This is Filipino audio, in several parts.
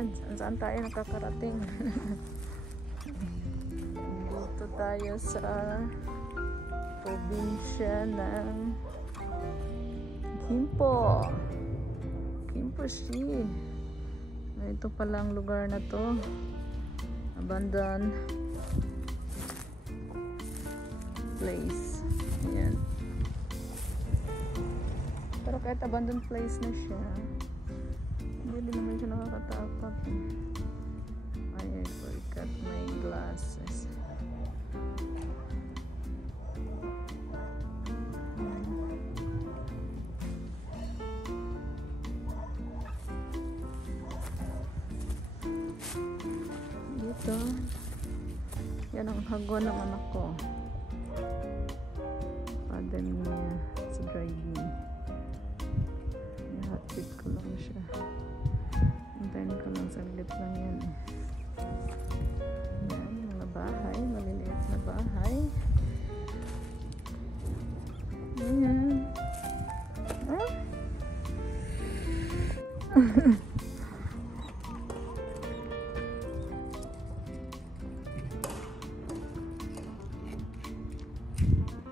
Ayan, saan tayo nakakarating? Dito tayo sa probinsya ng Gimpo. Gimpo City. Ito palang lugar na to. Abandoned place. Ayan. Pero kahit abandoned place na siya, hindi naman siya nakakatakot. I forgot my glasses. Dito, yan ang hagwan ng anak ko. Academia sa driving. Hotpit ko lang siya. Hintayin ko lang, saglit lang yan. Yan, mga bahay, maliliit na bahay. Ayan. Ah?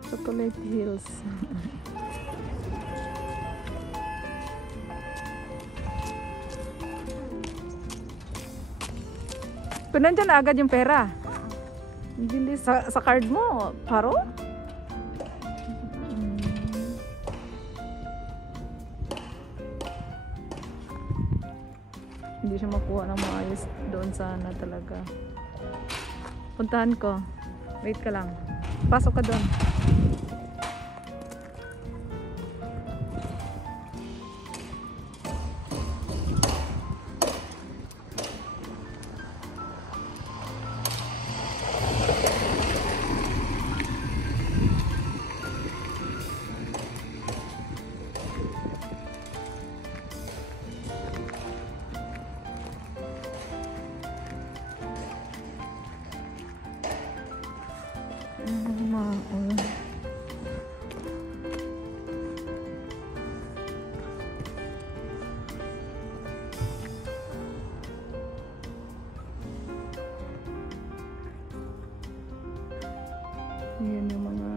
Chocolate Hills. Kung nandyan na agad yung pera. Hindi sa card mo, paro? Hindi siya makuha ng maayos doon sana talaga. Puntahan ko. Wait ka lang. Pasok ka doon. Ayan yung mga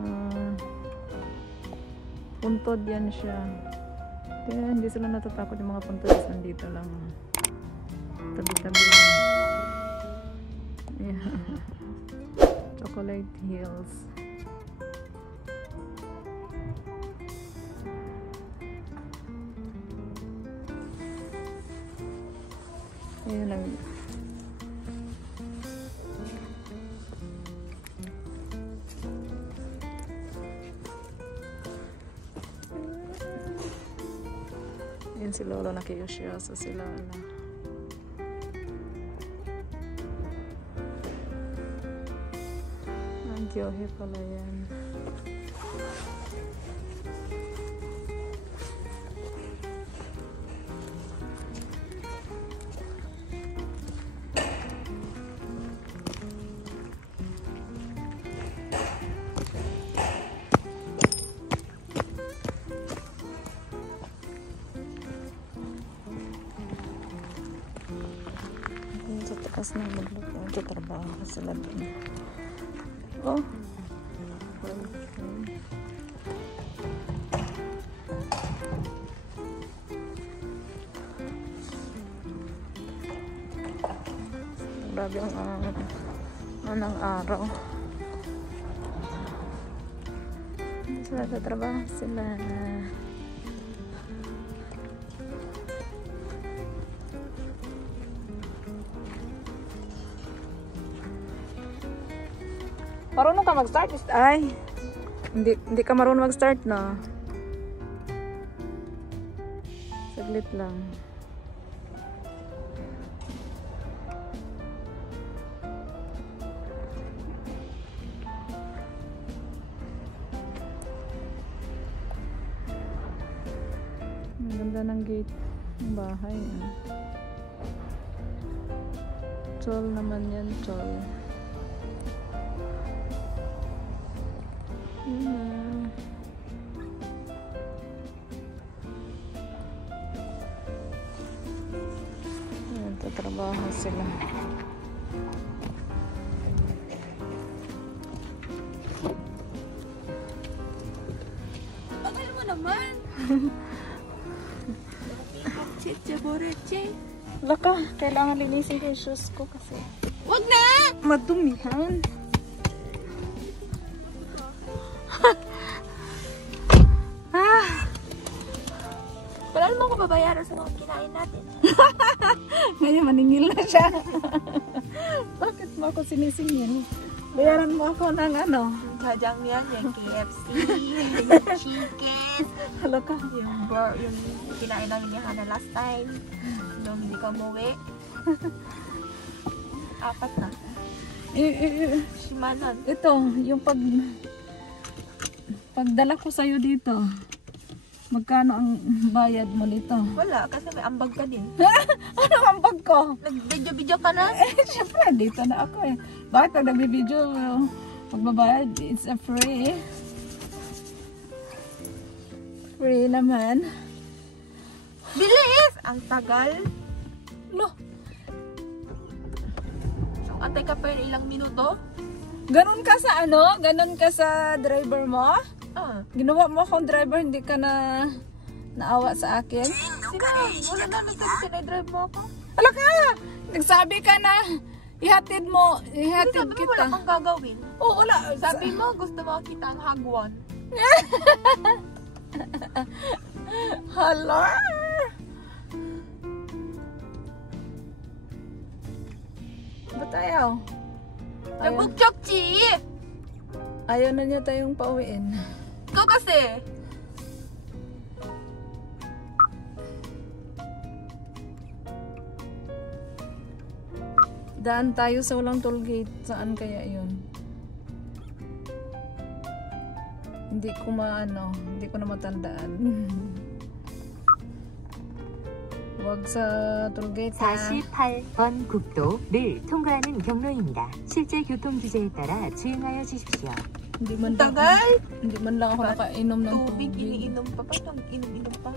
puntod, yan siya. Kaya hindi sila natatakot yung mga puntod. Nandito lang. Tabi-tabi lang. Ayan. Chocolate Hills. Ayan lang. Yan si Lolo, nakiyosyoso si Lolo. Ang Gyohe pala yan. Takas ng bundok ko. Trabaho ko sa labing. Oh. Grabe ang araw. Sila sa trabaho sila. Marunong ka mag-start? Ay, hindi ka marunong mag-start, no? Saglit lang. Ang ganda ng gate ng bahay. Chol naman yan, chol. Nagtatrabaho sila. Bagal mo naman. Chiche boreche. Laka, kailangan linisin ko yung shoes ko kasi Wag na! madumihan. Wala naman ko babayaran sa mga kinain natin. Ngayon maningil na siya. Bakit mo ako sinisingil? Bayaran mo ako ng ano? Sadyang yan, yung KFC, yung chicken, Halaka. yung kinain namin ni Hana last time. Nung hindi ka umuwi. 4 na. Shimanon. Ito, yung pagdala ko sa'yo dito. Magkano ang bayad mo nito? Wala, kasi may ambag ka din. Ano ang bag ko? Nag-video-video ka na? Siyempre, dito na ako eh. Bakit pag nagbibideo, magbabayad, it's a free. Free naman. Bilis! Ang tagal. Lo, So, antay ka pa ilang minuto? ganun ka sa ano? Ganun ka sa driver mo? Ginawa mo akong driver, hindi ka na naawa sa akin? Wala namin kasi sinay-drive mo ako. Hala ka! Nagsabi ka na ihatid mo, ihatid Sabi mo kita. wala kang gagawin. Oo, wala. Sabi mo gusto mo kita ang hagwan. Hala! Ba't ayaw? Nabugchok-chi! Ayaw na niya tayong pauwiin. Ikaw kasi. Daan tayo sa walang toll gate. Saan kaya yun? Hindi ko na matandaan. Wag sa toll gate ha. 48번 국도를 통과하는 경로입니다. 실제 교통 규제에 따라 주행하여 주십시오. Hindi man lang, Tagal! hindi man lang ako nakainom ng Tubig, tubig. iniinom pa pa. Inom-inom pa.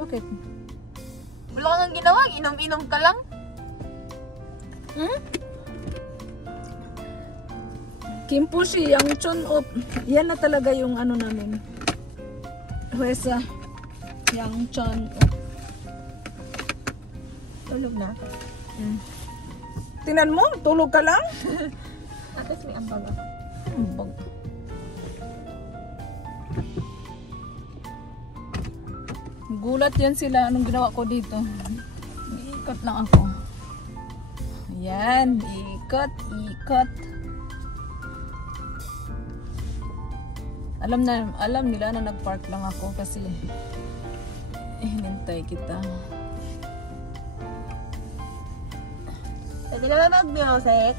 Bakit? Wala kang ginawa. Inom-inom ka lang. Kimpushi, yung chon up. Yan na talaga yung ano namin. Huwesa. Yung chon up. Tulog na. Tinan mo, tulog ka lang? At least may ambag ako. Ambag. Gulat yan sila. Anong ginawa ko dito? Iikot lang ako. Yan, ikot, ikot. Alam nila na nagpark lang ako kasi hinintay kita. Pwede naman mag-music.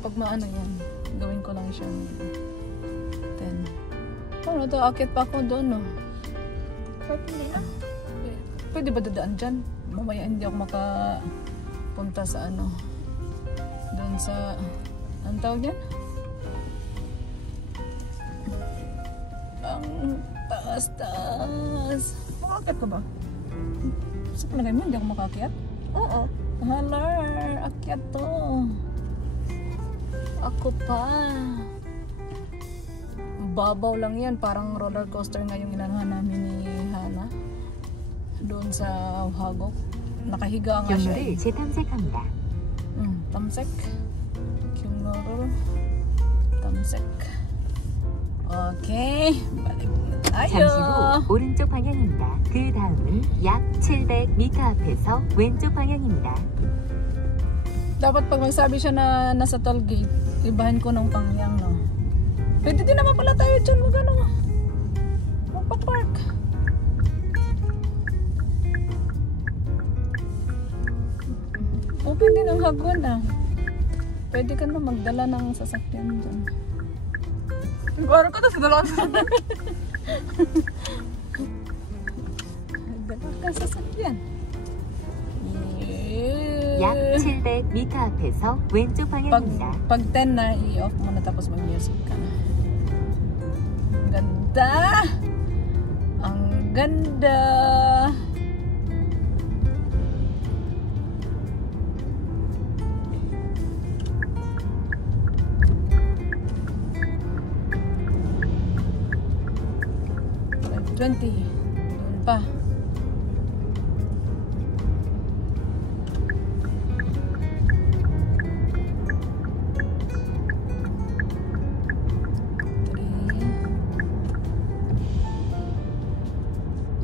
Pag maano yan, gawin ko lang siya. 10. Paano to? Akit pa ako doon, no? Pwede na. Pwede ba dadaan dyan? Mamaya hindi ako makapunta sa ano. Doon sa, anong tawag yan? Ang taas-taas. Makakit ka ba? Sa palagay mo, hindi ako makakyat? Oo. Halar, akyat to. Ako pa. Babaw lang yan. Parang roller coaster nga yung inanuhan namin ni Hana. Doon sa Hagok. Nakahiga nga siya. 경로를 재탐색합니다. Tamsek. Kyunoro. Tamsek. Okay. Balik na tayo. 잠시 후 오른쪽 방향입니다. 그 다음은 약 700m 앞에서 왼쪽 방향입니다. Dapat pag magsabi siya na nasa toll gate, ibahin ko ng pangyang, no? Pwede din naman pala tayo dyan mag-ano. Magpa-park. Open din ang hagwan, ah. Pwede ka na magdala ng sasakyan dyan. Garo ko, tapos dalawa sa Magdala ka sa sasakyan. 약 700m 앞에서 왼쪽 방향입니다. Pag 10 na, i-off mo na tapos mag-music ka na. Ang ganda! Ang ganda! 20. Doon pa.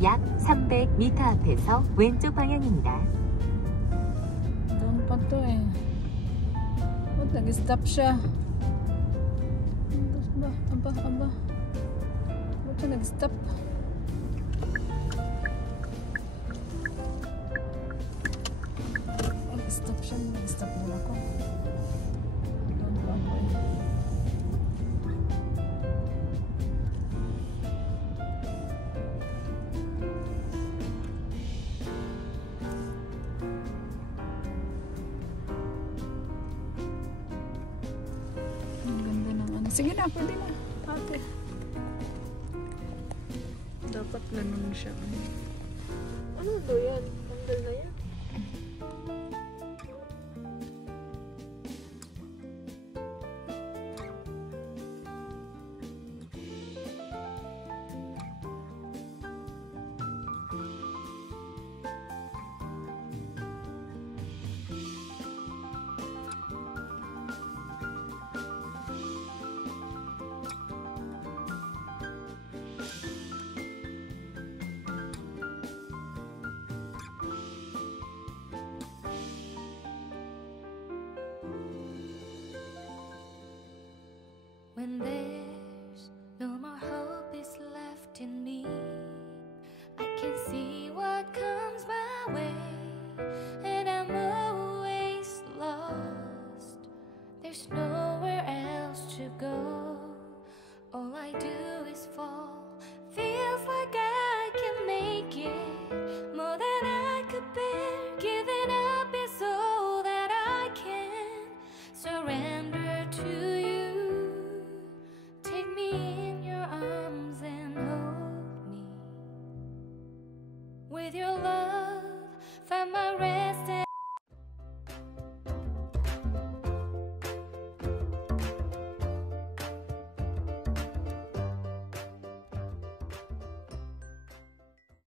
약 300m 앞에서 왼쪽 방향입니다. Doon pa to eh. Ba't nag-stop siya? Aba. Ba't siya nag-stop? Nag-stop siya. Nag-stop muna ako. Doon pa ako eh. Sige na, pwede na. Ate. Dapat ganun siya. Ano to yan? Tanggal na yan? When there's no more hope is left in me, I can see what comes my way, and I'm always lost. There's nowhere else to go. All I do is fall. Feels like I